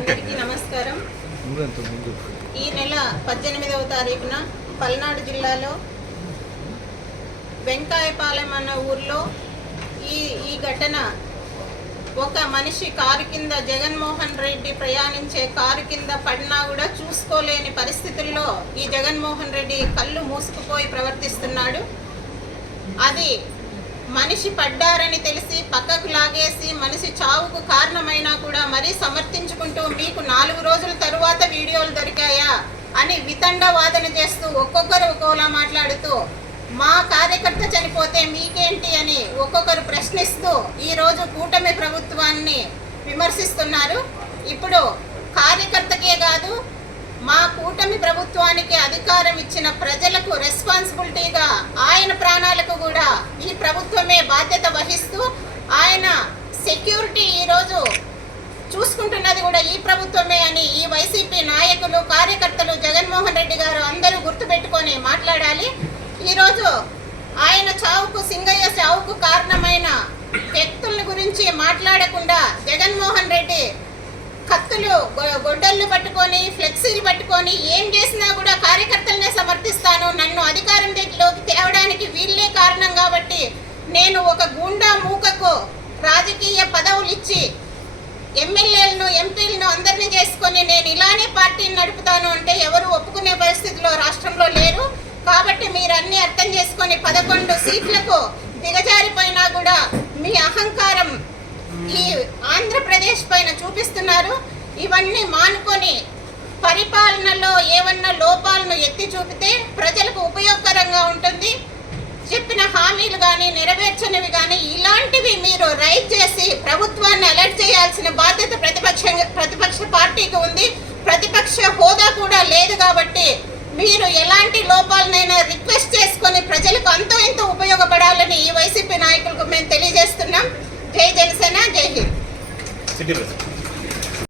అందరికీ నమస్కారం. ఈ నెల 18వ తారీఖున పల్నాడు జిల్లాలో వెంకాయపాలెం అన్న ఊర్లో ఈ ఘటన ఒక మనిషి కారు కింద జగన్మోహన్ రెడ్డి ప్రయాణించే కారు కింద పడినా కూడా చూసుకోలేని పరిస్థితుల్లో ఈ జగన్మోహన్ రెడ్డి కళ్ళు మూసుకుపోయి ప్రవర్తిస్తున్నాడు. అది మనిషి పడ్డారని తెలిసి పక్కకు లాగేసి మనిషి చావుకు కారణమైనా కూడా మరీ సమర్థించుకుంటూ మీకు 4 రోజుల తరువాత వీడియోలు దొరికాయా అని వితండ వాదన చేస్తూ ఒక్కొక్కరు ఒక్కోలా మాట్లాడుతూ మా కార్యకర్త చనిపోతే మీకేంటి అని ఒక్కొక్కరు ప్రశ్నిస్తూ ఈరోజు కూటమి ప్రభుత్వాన్ని విమర్శిస్తున్నారు. ఇప్పుడు కార్యకర్తకే కాదు, మా కూటమి ప్రభుత్వానికి అధికారం ఇచ్చిన ప్రజలకు రెస్పాన్సిబిలిటీగా ఆయన ప్రాణాలకు కూడా ఈ ప్రభుత్వమే బాధ్యత వహిస్తూ ఆయన సెక్యూరిటీ ఈరోజు చూసుకుంటున్నది కూడా ఈ ప్రభుత్వమే అని ఈ వైసీపీ నాయకులు, కార్యకర్తలు, జగన్మోహన్ రెడ్డి గారు అందరూ గుర్తుపెట్టుకొని మాట్లాడాలి. ఈరోజు ఆయన చావుకు, సింగయ్య చావుకు కారణమైన వ్యక్తుల గురించి మాట్లాడకుండా జగన్మోహన్ రెడ్డి కత్తులు, గొడ్డళ్ళు పట్టుకొని, ఫ్లెక్సీలు పట్టుకొని ఏం చేసినా కూడా కార్యకర్తలనే సమర్థిస్తాను, నన్ను అధికారం దగ్గరలోకి తేవడానికి వీళ్ళే కారణం కాబట్టి నేను ఒక గూండా మూకకు రాజకీయ పదవులు ఇచ్చి ఎమ్మెల్యేలను, ఎంపీలను అందరినీ చేసుకొని నేను ఇలానే పార్టీని నడుపుతాను అంటే ఎవరు ఒప్పుకునే పరిస్థితిలో రాష్ట్రంలో లేరు. కాబట్టి మీరు అన్ని అర్థం చేసుకొని 11 సీట్లకు దిగజారిపోయినా కూడా మీ అహంకారం ఈ ఆంధ్రప్రదేశ్ పైన చూపిస్తున్నారు. ఇవన్నీ మానుకొని పరిపాలనలో ఏమన్నా లోపాలను ఎత్తి చూపితే ప్రజలకు ఉపయోగకరంగా ఉంటుంది. చెప్పిన హామీలు కానీ, నెరవేర్చనివి కానీ ఇలాంటివి మీరు రైజ్ చేసి ప్రభుత్వాన్ని అలర్ట్ చేయాల్సిన బాధ్యత ప్రతిపక్ష పార్టీకి ఉంది. ప్రతిపక్ష హోదా కూడా లేదు కాబట్టి మీరు ఎలాంటి లోపాలనైనా రిక్వెస్ట్ చేసుకొని ప్రజలకు అంతో ఎంతో ఉపయోగపడాలని ఈ వైసీపీ నాయకులకు మేము తెలియజేస్తున్నాం. జై జనసేన, జై హింద్.